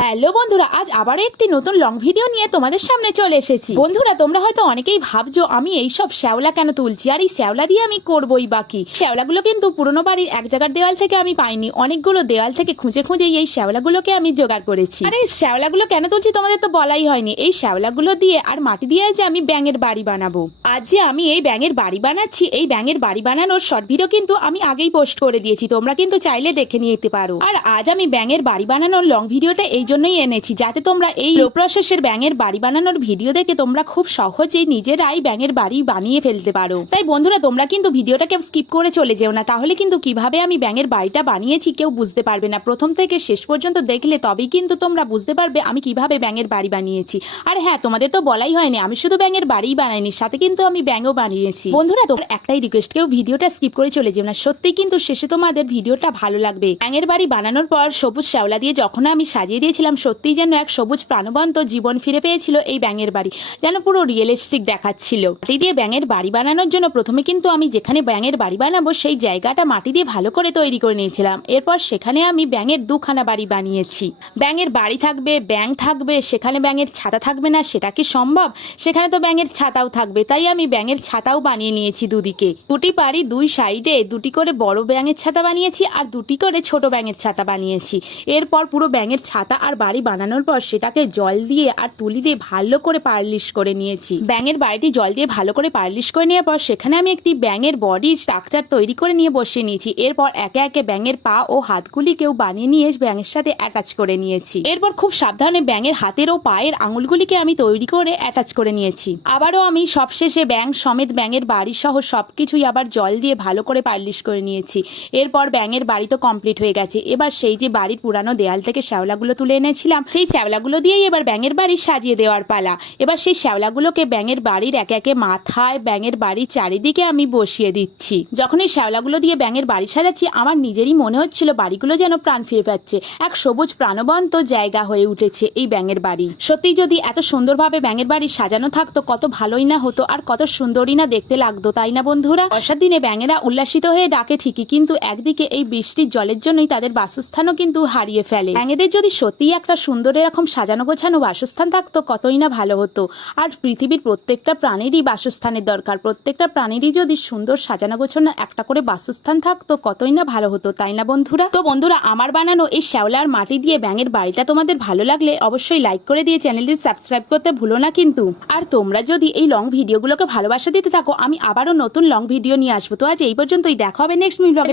Hello বন্ধুরা, আজ আবারও একটি নতুন লং ভিডিও নিয়ে তোমাদের সামনে চলে এসেছি। বন্ধুরা, তোমরা হয়তো অনেকেই ভাবছ, আমি এই সব শ্যাওলা কেন তুলছি? আর এই শ্যাওলা দিয়ে আমি করবই বাকি শ্যাওলাগুলো কিন্তু পুরনো বাড়ির এক জায়গার দেওয়াল থেকে আমি পাইনি। অনেকগুলো দেওয়াল থেকে খুঁজে খুঁজে এই শ্যাওলাগুলোকে আমি জোগাড় করেছি। আর এই শ্যাওলাগুলো কেন তুলছি তোমাদের তো বলাই হয়নি। এই শ্যাওলাগুলো দিয়ে আর মাটি দিয়ে যে আমি ব্যাঙের বাড়ি বানাবো। আজ যে আমি এই ব্যাঙের বাড়ি বানাচ্ছি, এই ব্যাঙের বাড়ি বানানোর শর্ট ভিডিও কিন্তু আমি আগেই পোস্ট করে দিয়েছি। তোমরা কিন্তু চাইলে দেখে নিতে পারো। আর আজ আমি ব্যাঙের বাড়ি বানানোর লং ভিডিওটা এই জন্যই এনেছি। যাতে তোমরা এই প্রসেসের ব্যাঙের বাড়ি বানানোর ভিডিও দেখে তোমরা খুব সহজেই নিজেরাই ব্যাঙের বাড়ি বানিয়ে ফেলতে পারো। তাই বন্ধুরা তোমরা কিন্তু ভিডিওটাকে স্কিপ করে চলে যেও না। তাহলে কিন্তু কীভাবে আমি ব্যাঙের বাড়িটা বানিয়েছি কেউ বুঝতে পারবে না। প্রথম থেকে শেষ পর্যন্ত দেখলে তবেই কিন্তু তোমরা বুঝতে পারবে আমি কীভাবে ব্যাঙের বাড়ি বানিয়েছি। আর হ্যাঁ তোমাদের তো বলাই হয়নি আমি শুধু ব্যাঙের বাড়িই বানাইনি সাথে কিন্তু আমি ব্যাঙও বানিয়েছি। বন্ধুরা তোমরা একটাই রিকোয়েস্ট কেউ ভিডিওটা স্কিপ করে চলে যেও না। সত্যিই কিন্তু শেষে তোমাদের ভিডিওটা ভালো লাগবে। ব্যাঙের বাড়ি বানানোর পর সবুজ শ্যাওলা দিয়ে যখন আমি সাজিয়ে দিয়েছিলাম সত্যিই যেন এক সবুজ প্রাণবন্ত জীবন ফিরে পেয়েছিল এই ব্যাঙের বাড়ি। যেন পুরো রিয়েলিস্টিক দেখাচ্ছিল। মাটি দিয়ে ব্যাঙের বাড়ি বানানোর জন্য প্রথমে কিন্তু আমি যেখানে ব্যাঙের বাড়ি বানাবো সেই জায়গাটা মাটি দিয়ে ভালো করে তৈরি করে নিয়েছিলাম। এরপর সেখানে আমি ব্যাঙের দুখানা বাড়ি বানিয়েছি। ব্যাঙের বাড়ি থাকবে, ব্যাঙ থাকবে, সেখানে ব্যাঙের ছাতা থাকবে না, সেটা কি সম্ভব? সেখানে তো ব্যাঙের ছাতাও থাকবে, তাই আমি ব্যাঙের ছাতাও বানিয়ে নিয়েছি দুদিকে। দুটি বাড়ি দুই সাইডে দুটি করে বড় ব্যাঙের ছাতা বানিয়েছি আর দুটি করে ছোট ব্যাঙের ছাতা বানিয়েছি। এরপর পুরো ব্যাঙের ছাতা আর বাড়ি বানানোর পর সেটাকে জল দিয়ে আর তুলি দিয়ে ভালো করে পারলিশ করে নিয়েছি। ব্যাঙের বাড়িটি জল দিয়ে ভালো করে পারলিশ করে নেওয়ার পর সেখানে আমি একটি ব্যাঙের বডি স্ট্রাকচার তৈরি করে নিয়ে বসিয়ে নিয়েছি। এরপর একে একে ব্যাঙের পা ও হাতগুলিকেও বানিয়ে নিয়ে ব্যাঙের সাথে অ্যাটাচ করে নিয়েছি। এরপর খুব সাবধানে ব্যাঙের হাতের ও পায়ের আঙুলগুলিকে আমি তৈরি করে অ্যাটাচ করে নিয়েছি। আবারও আমি সবশেষে ব্যাঙ সমেত ব্যাঙের বাড়ি সহ সবকিছুই আবার জল দিয়ে ভালো করে পারলিশ করে নিয়েছি। এরপর ব্যাঙের বাড়ি তো কমপ্লিট হয়ে গেছে। এবার সেই যে বাড়ির পুরানো দেয়াল থেকে শ্যাওলাগুলো তুলে এনেছিলাম, সেই শ্যাওলাগুলো দিয়েই এবার ব্যাঙের বাড়ি সাজিয়ে দেওয়ার পালা। এবার সেই শ্যাওলাগুলোকে ব্যাঙের বাড়ির একে একে মাথায়, ব্যাঙের বাড়ির চারিদিকে আমি বসিয়ে দিচ্ছি। যখন এই শ্যাওলাগুলো দিয়ে ব্যাঙের বাড়ি সাজাচ্ছি, আমার নিজেরই মনে হচ্ছিল বাড়িগুলো যেন প্রাণ ফিরে পাচ্ছে। এক সবুজ প্রাণবন্ত জায়গা হয়ে উঠেছে এই ব্যাঙের বাড়ি। সত্যি যদি এত সুন্দরভাবে ব্যাঙের বাড়ি সাজানো থাকতো, কত ভালোই না হতো আর কত সুন্দরই না দেখতে লাগতো, তাই না বন্ধুরা? বর্ষার দিনে ব্যাঙেরা উল্লাসিত হয়ে ডাকে ঠিকই, কিন্তু একদিকে এই বৃষ্টির জলের জন্যই তাদের বাসস্থানও কিন্তু হারিয়ে ফেলে। ব্যাঙেদের যদি সত্যিই একটা সুন্দর এরকম সাজানো গোছানো বাসস্থান থাকতো, কতই না ভালো হতো। আর পৃথিবীর প্রত্যেকটা প্রাণীরই বাসস্থানের দরকার। প্রত্যেকটা প্রাণীরই যদি সুন্দর সাজানো গোছানো একটা করে বাসস্থান থাকতো, কতই না ভালো হতো, তাই না বন্ধুরা? তো বন্ধুরা, আমার বানানো এই শ্যাওলার মাটি দিয়ে ব্যাঙের বাড়িটা তোমাদের ভালো লাগলে অবশ্যই লাইক করে দিয়ে চ্যানেলটি সাবস্ক্রাইব করতে ভুলো না কিন্তু। আর তোমরা যদি এই লং ভিডিওগুলোকে ভালোবাসা দিতে থাকো, আমি আবারও নতুন লং ভিডিও নিয়ে আসব। তো আজ এই পর্যন্তই, দেখা হবে নেক্সট ভিডিও